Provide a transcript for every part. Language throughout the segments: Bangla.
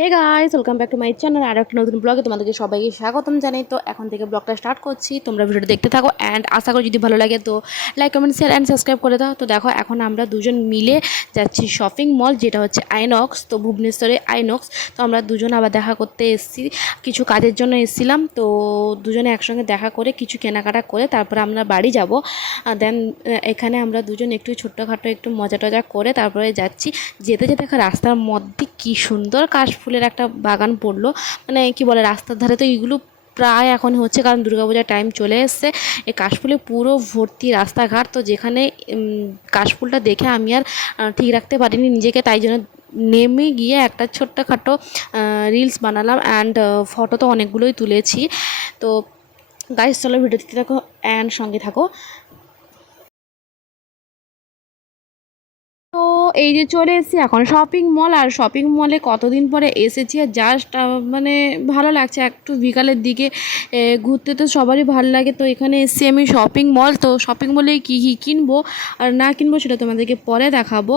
Hey guys, welcome back to my channel. আর একটা নতুন ব্লগে তোমাদেরকে সবাইকে স্বাগতম জানাই। তো এখন থেকে ব্লগটা স্টার্ট করছি, তোমরা ভিডিওটা দেখতে থাকো অ্যান্ড আশা করি যদি ভালো লাগে তো like comment share and subscribe করে দাও। তো দেখো এখন আমরা দুজন মিলে যাচ্ছি শপিং মল, যেটা হচ্ছে আইনক্স। তো ভুবনেশ্বরে আইনক্স। তো আমরা দুজন আবার দেখা করতে এসেছি, কিছু কাজের জন্য এসেছিলাম। তো দুজনে একসঙ্গে দেখা করে কিছু কেনাকাটা করে তারপরে আমরা বাড়ি যাব। দেন এখানে আমরা দুজন একটু ছোট্টখাটো একটু মজা টজা করে তারপরে যাচ্ছি। যেতে যেতে রাস্তার মধ্যে কি সুন্দর কাশফুলের একটা বাগান পড়লো, মানে কি বলে, রাস্তার ধারে তো এইগুলো প্রায় এখন হচ্ছে, কারণ দুর্গাপূজার টাইম চলে এসছে। এই কাশফুলে পুরো ভর্তি রাস্তাঘাট। তো যেখানে কাশফুলটা দেখে আমি আর ঠিক রাখতে পারিনি নিজেকে, তাই জন্য নেমে গিয়ে একটা ছোট্টখাটো রিলস বানালাম অ্যান্ড ফটো তো অনেকগুলোই তুলেছি। তো গাইস চলো ভিডিও দেখতে থাকো অ্যান্ড সঙ্গে থাকো। তো এই যে চলে এসেছি এখন শপিং মল। আর শপিং মলে কতদিন পরে এসেছি, আর জাস্ট মানে ভালো লাগছে একটু বিকালের দিকে ঘুরতে, তো সবারই ভালো লাগে। তো এখানে এসেছি আমি শপিং মল। তো শপিং মলে কী কী কিনবো আর না কিনবো সেটা তোমাদেরকে পরে দেখাবো।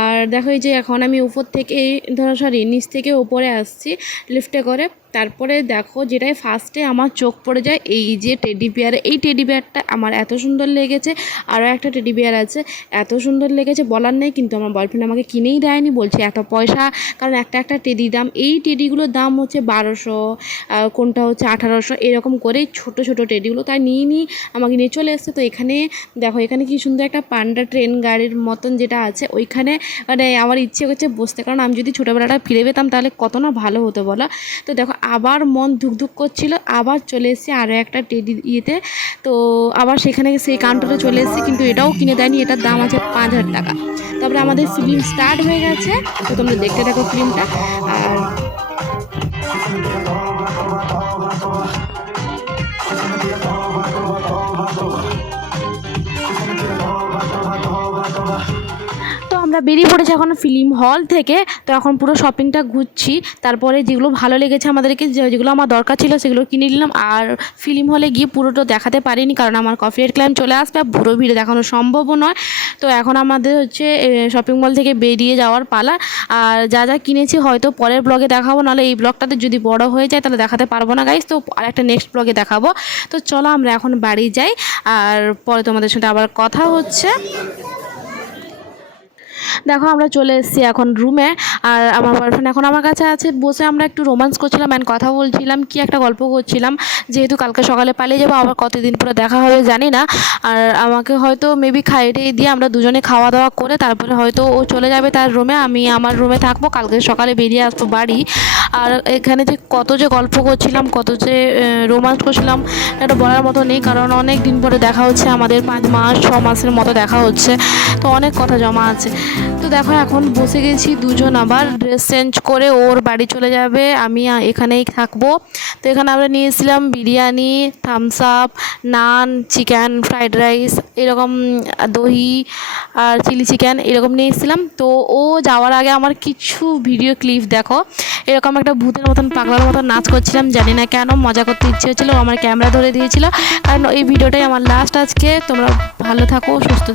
আর দেখো এই যে এখন আমি উপর থেকে নিচ থেকে উপরে আসছি লিফটে করে। তারপরে দেখো যেটাই ফার্স্টে আমার চোখ পড়ে যায়, এই যে টেডি বিয়ার। এই টেডি বিয়ারটা আমার এত সুন্দর লেগেছে। আরও একটা টেডি বিয়ার আছে, এত সুন্দর লেগেছে বলার নেই। কিন্তু আমার বয়ফ্রেন্ড আমাকে কিনেই দেয়নি, বলছে এত পয়সা, কারণ একটা টেডি দাম। এই টেডিগুলোর দাম হচ্ছে 1200, কোনটা হচ্ছে 1800, এরকম করে ছোট ছোট টেডিগুলো। তাই নিয়ে আমাকে নিয়ে চলে এসছে। তো এখানে দেখো, এখানে কি সুন্দর একটা পান্ডা ট্রেন গাড়ির মতন যেটা আছে, ওইখানে মানে আমার ইচ্ছে করছে বসতে, কারণ আমি যদি ছোটোবেলাটা ফিরে পেতাম তাহলে কত না ভালো হতো বলো। তো দেখো আবার মন ধুকধুক করছিল, আবার চলে এসেছি আরও একটা টেডি ইয়েতে। তো আবার সেখানে সেই কাউন্টারে চলে এসেছি, কিন্তু এটাও কিনে দেয়নি, এটার দাম আছে 5000 টাকা। তারপরে আমাদের ফিল্ম স্টার্ট হয়ে গেছে। তো তোমরা দেখতে থাকো ফিল্মটা। আর তো আমরা বেরিয়ে পড়েছি এখন ফিল্ম হল থেকে। তো এখন পুরো শপিংটা ঘুরছি, তারপরে যেগুলো ভালো লেগেছে আমাদেরকে, যেগুলো আমার দরকার ছিল সেগুলো কিনে নিলাম। আর ফিল্ম হলে গিয়ে পুরোটা দেখাতে পারিনি, কারণ আমার কপিরাইট ক্লেম চলে আসবে, পুরো ভিড়ে দেখানো সম্ভবও নয়। তো এখন আমাদের হচ্ছে শপিং মল থেকে বেরিয়ে যাওয়ার পালা। আর যা যা কিনেছি হয়তো পরের ব্লগে দেখাবো, নাহলে এই ব্লগটাতে যদি বড় হয়ে যায় তাহলে দেখাতে পারবো না গাইস। তো আর একটা নেক্সট ব্লগে দেখাবো। তো চলো আমরা এখন বাড়ি যাই, আর পরে তোমাদের সাথে আবার কথা হচ্ছে। দেখো আমরা চলে এসেছি এখন রুমে। আর আমার বয়ফ্রেন্ড এখন আমার কাছে আছে, বসে আমরা একটু রোম্যান্স করছিলাম অ্যান্ড কথা বলছিলাম, কি একটা গল্প করছিলাম। যেহেতু কালকে সকালে পালিয়ে যাবো, আবার কতদিন পরে দেখা হবে জানি না। আর আমাকে হয়তো মেবি খাইয়ে দিয়ে আমরা দুজনে খাওয়া দাওয়া করে তারপরে হয়তো ও চলে যাবে তার রুমে, আমি আমার রুমে থাকবো, কালকে সকালে বেরিয়ে আসবো বাড়ি। আর এখানে যে কত যে গল্প করছিলাম, কত যে রোম্যান্স করছিলাম, এটা বলার মতো নেই, কারণ অনেক দিন পরে দেখা হচ্ছে আমাদের, 5 মাস 6 মাসের মতো দেখা হচ্ছে। তো অনেক কথা জমা আছে। তো দেখো এখন বসে গেছি দুজন, আবার ড্রেস চেঞ্জ করে ওর বাড়ি চলে যাবে, আমি এখানেই থাকবো। তো এখানে আমরা নিয়েছিলাম বিরিয়ানি, থামস আপ, নান, চিকেন ফ্রাইড রাইস, এরকম দই আর চিলি চিকেন এরকম নিয়েছিলাম। তো ও যাওয়ার আগে আমার কিছু ভিডিও ক্লিপ দেখো, এরকম একটা ভূতের মতন পাগলার মতন নাচ করছিলাম, জানি না কেন, মজা করতে ইচ্ছে হচ্ছিলো, আমার ক্যামেরা ধরে দিয়েছিল। কারণ এই ভিডিওটাই আমার লাস্ট আজকে। তোমরা ভালো থাকো, সুস্থ থাকো।